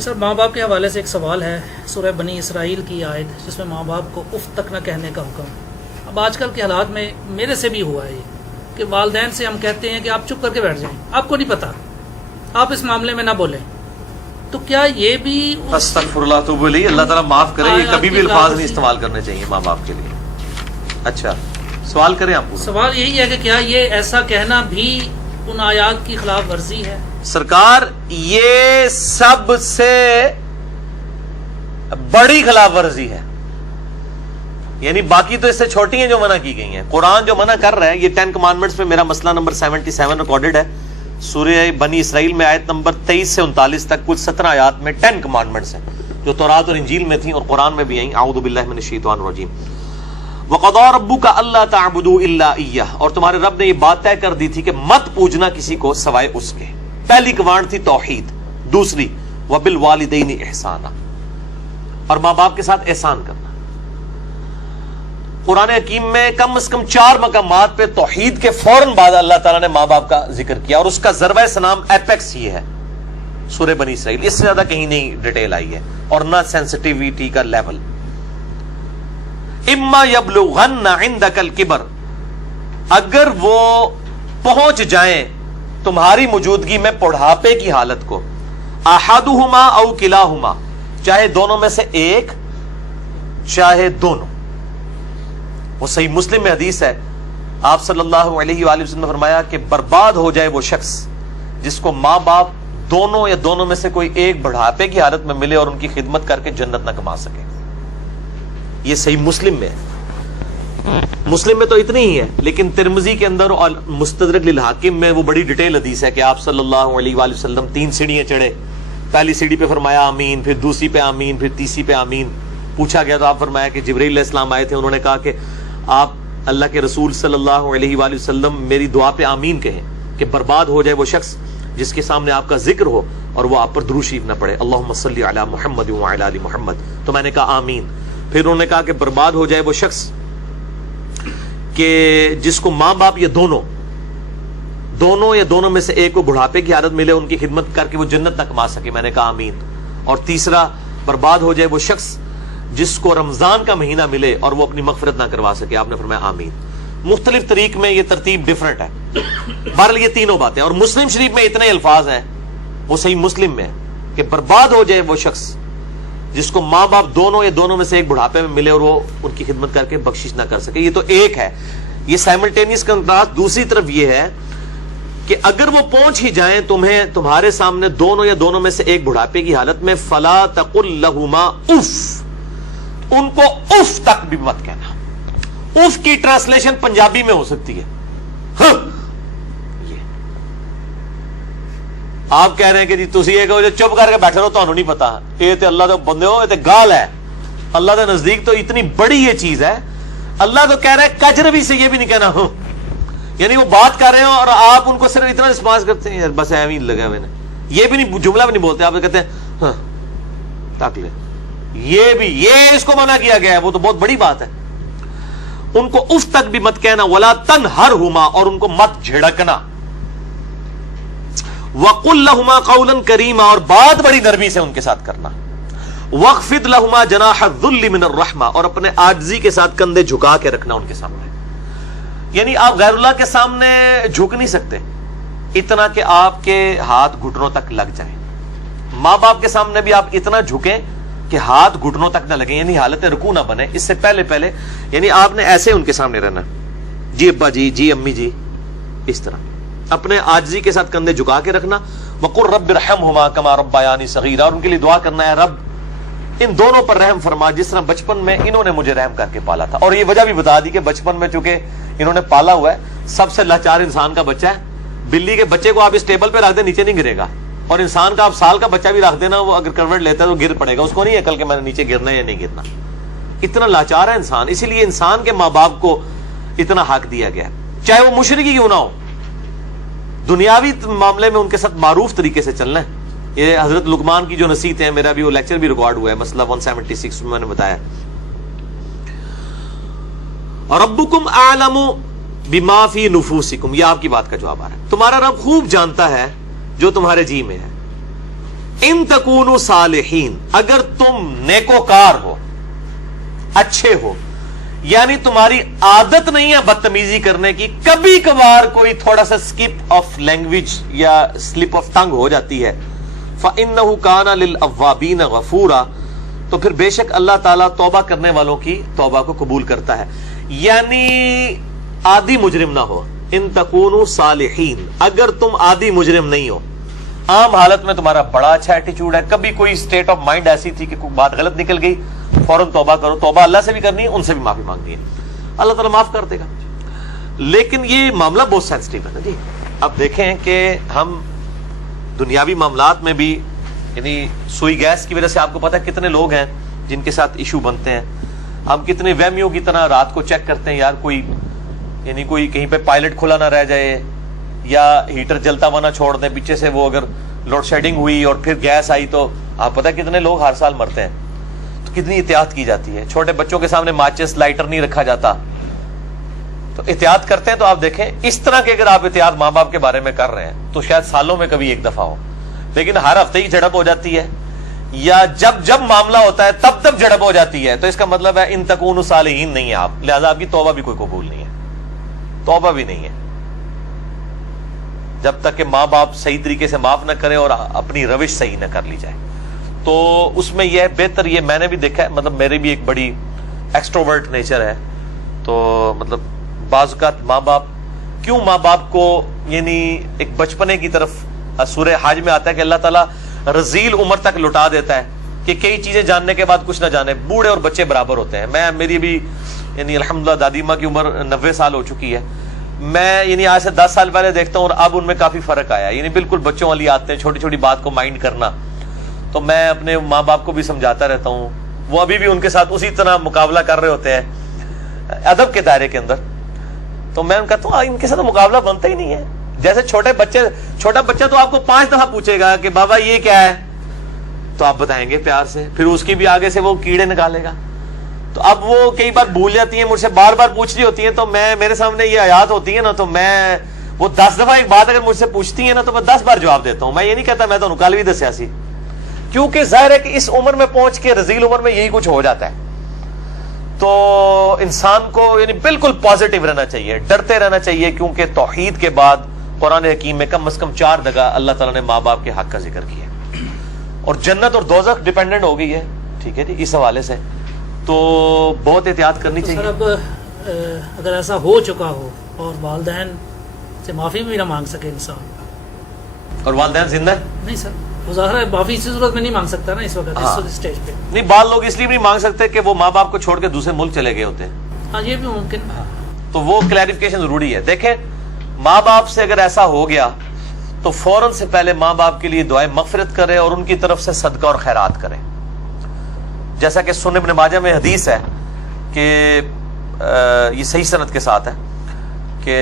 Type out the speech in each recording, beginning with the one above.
سر ماں باپ کے حوالے سے ایک سوال ہے، سورہ بنی اسرائیل کی آیت جس میں ماں باپ کو اف تک نہ کہنے کا حکم۔ اب آج کل کے حالات میں میرے سے بھی ہوا ہے یہ کہ والدین سے ہم کہتے ہیں کہ آپ چپ کر کے بیٹھ جائیں، آپ کو نہیں پتا، آپ اس معاملے میں نہ بولیں، تو کیا یہ بھی استغفر اللہ توب الیہ، اللہ تعالیٰ معاف کرے، یہ کبھی بھی الفاظ نہیں استعمال کرنے چاہیے ماں باپ کے لیے۔ اچھا سوال کریں آپ پورا۔ سوال یہی ہے کہ کیا یہ ایسا کہنا بھی ان آیات کی خلاف ورزی ہے؟ سرکار یہ سب سے بڑی خلاف ورزی ہے، یعنی باقی تو اس سے چھوٹی ہیں جو منع کی گئی ہیں۔ قرآن جو منع کر رہا ہے، یہ 10 کمانڈمنٹس میں میرا مسئلہ نمبر 77 ریکارڈڈ ہے، سورہ بنی اسرائیل میں آیت نمبر 23 سے 39 تک کل 17 آیات میں 10 کمانڈمنٹس ہیں جو تورات اور انجیل میں تھیں اور قرآن میں بھی آئیں۔ اعوذ باللہ من الشیطان الرجیم۔ وَقَضَىٰ رَبُّكَ أَلَّا تَعْبُدُوا إِلَّا إِيَّهُ، اور تمہارے رب نے یہ بات طے کر دی تھی کہ مت پوجنا کسی کو سوائے اس کے۔ پہلی کمانڈ تھی توحید، دوسری وَبِالْوَالِدَيْنِ إِحْسَانًا، اور ماں باپ کے ساتھ احسان کرنا۔ قرآن حکیم میں کم از کم 4 مقامات پہ توحید کے فوراً بعد اللہ تعالیٰ نے ماں باپ کا ذکر کیا، اور اس کا ذروہ سلام ایپیکس یہ ہے سورہ بنی اسرائیل، اس سے زیادہ کہیں نہیں ڈیٹیل آئی ہے اور نہ سینسٹیویٹی کا لیول۔ اما یبلغن عندک الکبر، اگر وہ پہنچ جائیں تمہاری موجودگی میں بڑھاپے کی حالت کو، احدہما او کلاہما، چاہے دونوں میں سے ایک چاہے دونوں۔ وہ صحیح مسلم میں حدیث ہے، آپ صلی اللہ علیہ وآلہ وسلم نے فرمایا کہ برباد ہو جائے وہ شخص جس کو ماں باپ دونوں یا دونوں میں سے کوئی ایک بڑھاپے کی حالت میں ملے اور ان کی خدمت کر کے جنت نہ کما سکے۔ یہ صحیح مسلم میں ہے، مسلم میں تو اتنی ہی ہے، لیکن ترمذی کے اندر اور مستدرک للحاکم میں وہ بڑی ڈیٹیل حدیث ہے کہ آپ صلی اللہ علیہ وآلہ وسلم 3 سیڑھیاں چڑھے، پہلی سیڑھی پہ فرمایا آمین، پھر دوسری پہ آمین، پھر تیسری پہ آمین۔ پوچھا گیا تو آپ فرمایا کہ جبرائیل علیہ السلام آئے تھے، انہوں نے کہا کہ آپ اللہ کے رسول صلی اللہ علیہ وآلہ وسلم میری دعا پہ آمین کہیں کہ برباد ہو جائے وہ شخص جس کے سامنے آپ کا ذکر ہو اور وہ آپ پر درود شریف نہ پڑھے، اللہم صلی علی محمد وعلی آل محمد۔ تو میں نے کہا آمین۔ پھر انہوں نے کہا کہ برباد ہو جائے وہ شخص کہ جس کو ماں باپ یا دونوں یا دونوں میں سے ایک کو بڑھاپے کی حالت ملے، ان کی خدمت کر کے وہ جنت نہ کما سکے، میں نے کہا آمین۔ اور تیسرا، برباد ہو جائے وہ شخص جس کو رمضان کا مہینہ ملے اور وہ اپنی مغفرت نہ کروا سکے، آپ نے فرمایا آمین۔ مختلف طریق میں یہ ترتیب ڈیفرنٹ ہے، بہرحال یہ تینوں باتیں۔ اور مسلم شریف میں اتنے الفاظ ہیں، وہ صحیح مسلم میں کہ برباد ہو جائے وہ شخص جس کو ماں باپ دونوں یا دونوں میں سے ایک بڑھاپے میں ملے اور وہ ان کی خدمت کر کے بخشش نہ کر سکے۔ یہ تو ایک ہے، یہ سائملٹینیس کنٹراسٹ۔ دوسری طرف یہ ہے کہ اگر وہ پہنچ ہی جائیں تمہارے سامنے دونوں یا دونوں میں سے ایک بڑھاپے کی حالت میں، فلا تقل لہما اف، ان کو اف تک بھی مت کہنا۔ اف کی ٹرانسلیشن پنجابی میں ہو سکتی ہے ہاں۔ یہ آپ کہہ رہے ہیں کہ جی تسی یہ کہو جو چپ کر کے بیٹھے رہو، تانوں نہیں پتا، یہ تے اللہ دے بندے ہو، یہ تے گال ہے، اللہ دے نزدیک تو اتنی بڑی یہ چیز ہے۔ اللہ تو کہہ رہا ہے کجروی سے یہ بھی نہیں کہنا ہو، یعنی وہ بات کر رہے ہو اور آپ ان کو صرف اتنا رسپانس کرتے ہیں، بس ایویں لگا ہوئے، یہ بھی نہیں، جملہ بھی نہیں بولتے، آپ کہتے ہیں ہاں تاک لے، یہ بھی، یہ اس کو منع کیا گیا ہے، وہ تو بہت بڑی بات ہے۔ ان کو اف تک بھی مت کہنا، ولا تنہرہما، اور ان کو مت جھڑکنا، وقل لہما قولا کریما، اور بات بڑی نرمی سے ان کے ساتھ کرنا، واخفض لہما جناح الذل من الرحمہ، اور اپنے عاجزی کے ساتھ کندھے جھکا کے رکھنا ان کے سامنے۔ یعنی آپ غیر اللہ کے سامنے جھک نہیں سکتے اتنا کہ آپ کے ہاتھ گھٹنوں تک لگ جائیں، ماں باپ کے سامنے بھی آپ اتنا جھکیں کہ ہاتھ گھٹنوں تک نہ لگیں، یعنی حالت رکوع نہ بنے، اس سے پہلے یعنی آپ نے ایسے ان کے سامنے رہنا، جی ابا جی، جی امی جی، اس طرح اپنے عاجزی کے ساتھ کندھے جھکا کے رکھنا۔ وقل رب ارحمہما کما ربیانی صغیرا، اور ان کے لیے دعا کرنا ہے رب ان دونوں پر رحم فرما جس طرح بچپن میں انہوں نے مجھے رحم کر کے پالا تھا۔ اور یہ وجہ بھی بتا دی کہ بچپن میں چونکہ انہوں نے پالا ہوا ہے، سب سے لاچار انسان کا بچہ ہے۔ بلی کے بچے کو آپ اس ٹیبل پہ رکھ دیں نیچے نہیں گرے گا، اور انسان کا آپ سال کا بچہ بھی رکھ دینا، وہ اگر کروٹ لیتا ہے تو گر پڑے گا، اس کو نہیں عقل کہ میں نے نیچے گرنا ہے یا نہیں گرنا، اتنا لاچار ہے انسان۔ اسی لیے انسان کے ماں باپ کو اتنا حق دیا گیا، چاہے وہ مشرک ہی کیوں نہ ہو، دنیاوی معاملے میں ان کے ساتھ معروف طریقے سے چلنا ہے۔ یہ حضرت لقمان کی جو نصیحت ہے، میرا بھی وہ لیکچر بھی ریکارڈ ہوا ہے، مسئلہ 176 میں نے بتایا۔ ربکم اعلم بما فی نفوسکم، یہ آپ کی بات کا جواب آ رہا ہے، تمہارا رب خوب جانتا ہے جو تمہارے جی میں ہے۔ ان تکونوا صالحین، اگر تم نیکوکار ہو، اچھے ہو، یعنی تمہاری عادت نہیں ہے بدتمیزی کرنے کی، کبھی کبھار کوئی تھوڑا سا سکپ آف لینگویج یا سلپ آف ٹنگ ہو جاتی ہے، فَإِنَّهُ كَانَ لِلْأَوَّابِينَ غَفُورًا، تو پھر بے شک اللہ تعالیٰ توبہ کرنے والوں کی توبہ کو قبول کرتا ہے. یعنی عادی مجرم نہ ہو. ان تکونوا صالحین، اگر تم عادی مجرم نہیں ہو، عام حالت میں تمہارا بڑا اچھا ایٹیچیوڈ ہے، کبھی کوئی اسٹیٹ آف مائنڈ ایسی تھی کہ کوئی بات غلط نکل گئی، فوراً توبہ کرو. توبہ اللہ سے بھی کرنی ہے، ان سے بھی معافی مانگنی ہے، اللہ تعالیٰ معاف کر دے گا. لیکن یہ معاملہ بہت سینسٹیو ہے نا جی. اب دیکھیں کہ ہم دنیاوی معاملات میں بھی، یعنی سوئی گیس کی وجہ سے آپ کو پتا ہے کتنے لوگ ہیں جن کے ساتھ ایشو بنتے ہیں. ہم کتنے وہمیوں کی طرح رات کو چیک کرتے ہیں، یار کوئی یعنی کوئی کہیں پہ پائلٹ کھلا نہ رہ جائے، یا ہیٹر جلتا ہوا نہ چھوڑ دیں پیچھے سے، وہ اگر لوڈ شیڈنگ ہوئی اور پھر گیس آئی تو آپ پتہ کتنے لوگ ہر سال مرتے ہیں. تو کتنی احتیاط کی جاتی ہے. چھوٹے بچوں کے سامنے ماچس لائٹر نہیں رکھا جاتا، تو احتیاط کرتے ہیں. تو آپ دیکھیں اس طرح کے اگر آپ احتیاط ماں باپ کے بارے میں کر رہے ہیں تو شاید سالوں میں کبھی ایک دفعہ ہو، لیکن ہر ہفتے ہی جھڑپ ہو جاتی ہے، یا جب معاملہ ہوتا ہے تب جھڑپ ہو جاتی ہے، تو اس کا مطلب ہے ان تکونوا صالحین نہیں ہے آپ، لہذا آپ کی توبہ بھی کوئی قبول نہیں ہے. توبہ بھی نہیں ہے جب تک کہ ماں باپ صحیح طریقے سے معاف نہ کریں اور اپنی روش صحیح نہ کر لی جائے. تو اس میں یہ بہتر، یہ میں نے بھی دیکھا ہے، مطلب میری بھی ایک بڑی ایکسٹروورٹ نیچر ہے، تو مطلب بعض اوقات ماں باپ کو یعنی ایک بچپنے کی طرف سورہ حج میں آتا ہے کہ اللہ تعالیٰ رذیل عمر تک لٹا دیتا ہے کہ کئی چیزیں جاننے کے بعد کچھ نہ جانے. بوڑھے اور بچے برابر ہوتے ہیں. میری بھی یعنی الحمدللہ دادی ماں کی عمر 90 سال ہو چکی ہے. میں یعنی آج سے 10 سال پہلے دیکھتا ہوں اور اب ان میں کافی فرق آیا. یعنی بالکل بچوں والی آتے ہیں، چھوٹی چھوٹی بات کو مائنڈ کرنا. تو میں اپنے ماں باپ کو بھی سمجھاتا رہتا ہوں، وہ ابھی بھی ان کے ساتھ اسی طرح مقابلہ کر رہے ہوتے ہیں ادب کے دائرے کے اندر. تو میں کہتا ہوں ان کے ساتھ مقابلہ بنتا ہی نہیں ہے. جیسے چھوٹا بچہ تو آپ کو 5 دفعہ پوچھے گا کہ بابا یہ کیا ہے، تو آپ بتائیں گے پیار سے، پھر اس کی بھی آگے سے وہ کیڑے نکالے گا. تو اب وہ کئی بار بھول جاتی ہیں، مجھ سے بار بار پوچھ رہی ہوتی ہیں، تو میرے سامنے یہ آیات ہوتی ہیں نا، تو میں وہ 10 دفعہ ایک بات اگر مجھ سے پوچھتی ہیں نا تو میں 10 بار جواب دیتا ہوں. میں یہ نہیں کہتا میں تو کل بھی دسیا سی، کیونکہ ظاہر ہے کہ اس عمر میں پہنچ کے رذیل عمر میں یہی کچھ ہو جاتا ہے. تو انسان کو یعنی بالکل پازیٹیو رہنا چاہیے، ڈرتے رہنا چاہیے، کیونکہ توحید کے بعد قرآن حکیم میں کم از کم 4 جگہ اللہ تعالیٰ نے ماں باپ کے حق کا ذکر کیا، اور جنت اور دوزخ ڈیپینڈنٹ ہو گئی ہے. ٹھیک ہے جی، اس حوالے سے تو بہت احتیاط کرنی چاہیے. سر اب اگر ایسا ہو چکا ہو اور والدین سے معافی بھی نہ مانگ سکے انسان، اور والدین زندہ ہے نہیں سر، وہ ظاہر ہے معافی اسی صورت میں نہیں مانگ سکتا نا اس وقت اس اسٹیج پہ. نہیں، بعض لوگ اس لیے بھی نہیں مانگ سکتے کہ وہ ماں باپ کو چھوڑ کے دوسرے ملک چلے گئے ہوتے ہیں. ہاں یہ بھی ممکن ہے. تو وہ کلیریفیکیشن ضروری ہے. دیکھیں ماں باپ سے اگر ایسا ہو گیا تو فوراً سے پہلے ماں باپ کے لیے دعائیں مغفرت کرے اور ان کی طرف سے صدقہ اور خیرات کرے. جیسا کہ سنن ابن ماجہ میں حدیث ہے کہ یہ صحیح سند کے ساتھ ہے کہ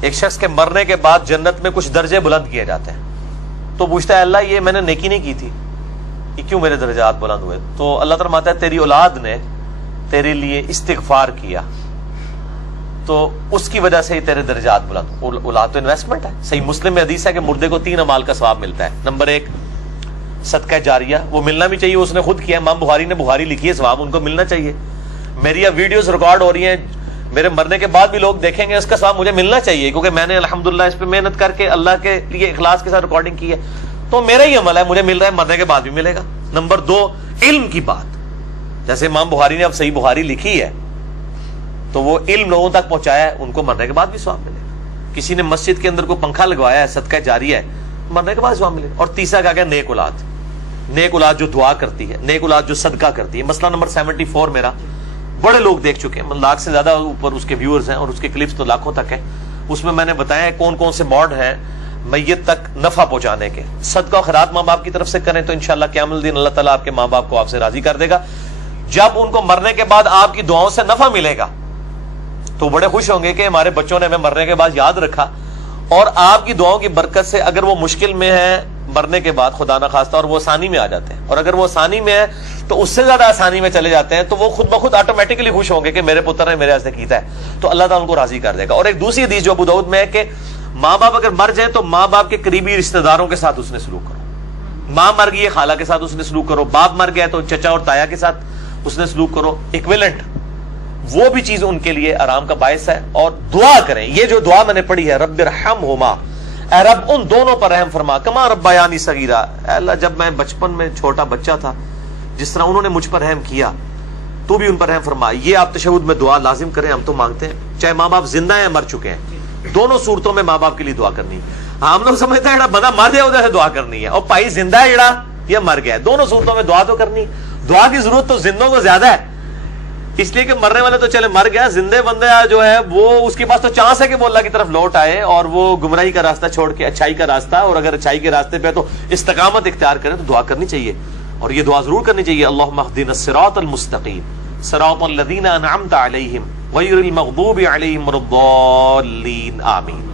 ایک شخص کے مرنے کے بعد جنت میں کچھ درجے بلند کیے جاتے ہیں. تو پوچھتا ہے اللہ یہ میں نے نیکی نہیں کی تھی، یہ کیوں میرے درجات بلند ہوئے؟ تو اللہ تعالیٰ فرماتا ہے تیری اولاد نے تیرے لیے استغفار کیا تو اس کی وجہ سے ہی تیرے درجات بلند. اولاد تو انویسٹمنٹ ہے. صحیح مسلم میں حدیث ہے کہ مردے کو 3 اعمال کا ثواب ملتا ہے. نمبر 1 صدقہ جاریہ، وہ ملنا بھی چاہیے، اس نے خود کیا. امام بخاری نے بخاری لکھی ہے، ثواب ان کو ملنا چاہیے. میری اب ویڈیوز ریکارڈ ہو رہی ہیں، میرے مرنے کے بعد بھی لوگ دیکھیں گے، اس کا ثواب مجھے ملنا چاہیے، کیونکہ میں نے الحمدللہ اس پہ محنت کر کے اللہ کے لیے اخلاص کے ساتھ ریکارڈنگ کی ہے. تو میرا ہی عمل ہے، مجھے مل رہا ہے، مرنے کے بعد بھی ملے گا. نمبر 2 علم کی بات، جیسے امام بخاری نے اب صحیح بخاری لکھی ہے تو وہ علم لوگوں تک پہنچایا ہے، ان کو مرنے کے بعد بھی ثواب ملے گا. کسی نے مسجد کے اندر کوئی پنکھا لگوایا ہے، صدقہ جاریہ ہے، مرنے کے بعد ثواب ملے گا. اور تیسرا کہا گیا نیک اولاد. نیک اولاد جو دعا کرتی ہے، نیک اولاد جو صدقہ کرتی ہے. مسئلہ نمبر 74 میرا بڑے لوگ دیکھ چکے ہیں، 1 لاکھ سے زیادہ اوپر اس کے ویورز ہیں اور اس کے کلپس تو لاکھوں تک ہیں. اس میں نے بتایا ہے کون کون سے موڈ ہیں میت تک نفع پہنچانے کے. صدقہ و خیرات ماں باپ کی طرف سے کریں تو انشاءاللہ قیامت الدین اللہ تعالیٰ آپ کے ماں باپ کو آپ سے راضی کر دے گا. جب ان کو مرنے کے بعد آپ کی دعاؤں سے نفع ملے گا تو بڑے خوش ہوں گے کہ ہمارے بچوں نے ہمیں مرنے کے بعد یاد رکھا. اور آپ کی دعاؤں کی برکت سے اگر وہ مشکل میں ہے مرنے کے بعد خدا نہ خواستہ اور وہ آسانی میں آ جاتے ہیں، اور اگر وہ آسانی میں ہے تو اس سے زیادہ آسانی میں چلے جاتے ہیں، تو وہ خود بخود آٹومیٹکلی خوش ہوں گے کہ میرے پتر نے میرے واسطے کیتا ہے، تو اللہ تعالیٰ ان کو راضی کر دے گا. اور ایک دوسری حدیث جو ابو داؤد میں ہے کہ ماں باپ اگر مر جائیں تو ماں باپ کے قریبی رشتہ داروں کے ساتھ اس نے سلوک کرو، ماں مر گئی ہے خالہ کے ساتھ اس نے سلوک کرو، باپ مر گیا تو چچا اور تایا کے ساتھ اس نے سلوک کرو، ایکویلنٹ وہ بھی چیز ان کے لیے آرام کا باعث ہے. اور دعا کریں، یہ جو دعا میں نے پڑھی ہے رب ارحمہما، اے رب ان دونوں پر رحم فرما، کما ربیانی صغیرا، اے اللہ جب میں بچپن میں چھوٹا بچہ تھا جس طرح انہوں نے مجھ پر رحم کیا تو بھی ان پر رحم فرما. یہ آپ تشہد میں دعا لازم کریں، ہم تو مانگتے ہیں چاہے ماں باپ زندہ ہیں مر چکے ہیں، دونوں صورتوں میں ماں باپ کے لیے دعا کرنی. ہم لوگ سمجھتے ہیں بندہ مر جائے ادھر سے دعا کرنی ہے، اور بھائی زندہ ہے جڑا یہ مر گیا ہے، دونوں صورتوں میں دعا تو کرنی. دعا کی ضرورت تو زندوں کو زیادہ ہے، اس لیے کہ مرنے والے تو چلے مر گیا، زندے بندہ جو ہے وہ اس کے پاس تو چانس ہے کہ وہ اللہ کی طرف لوٹ آئے اور وہ گمراہی کا راستہ چھوڑ کے اچھائی کا راستہ، اور اگر اچھائی کے راستے پہ تو استقامت اختیار کریں تو دعا کرنی چاہیے. اور یہ دعا ضرور کرنی چاہیے، اللہم اہدنا الصراط المستقیم صراط الذین انعمت علیہم غیر المغضوب علیہم ولا الضالین، آمین.